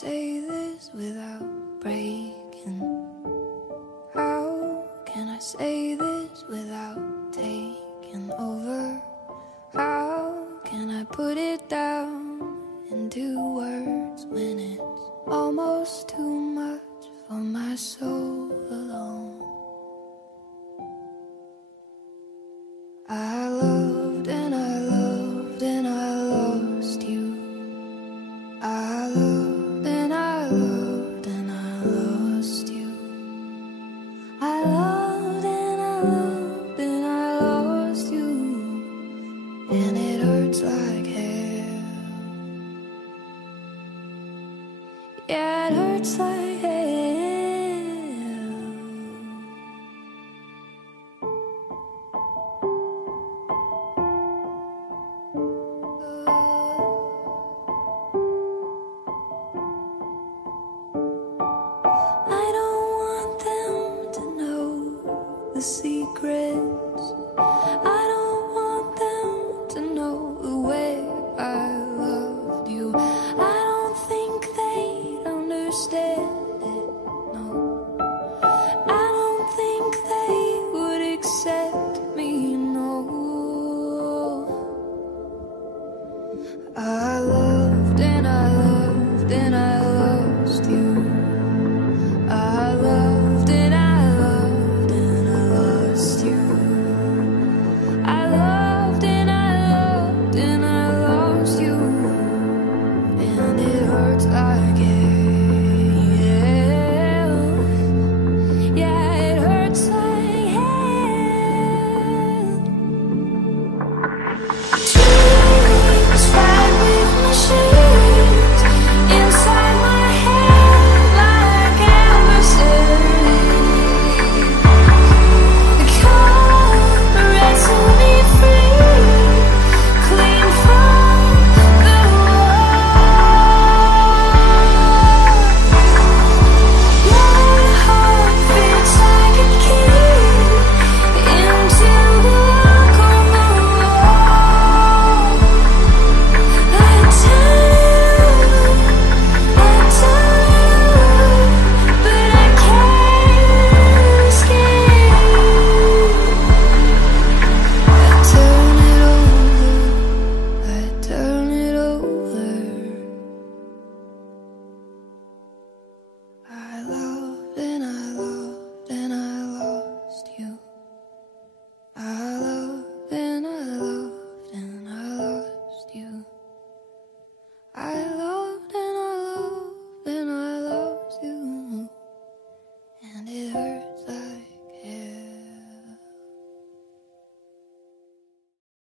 say this without breaking? How can I say this without taking over? How can I put it down into words when it's almost too much for my soul alone? I loved and I loved and I lost you. I loved and I loved and I lost you. I loved and I loved and I lost you. And it hurts like hell. Yeah, it hurts like hell. I don't want them to know the secret.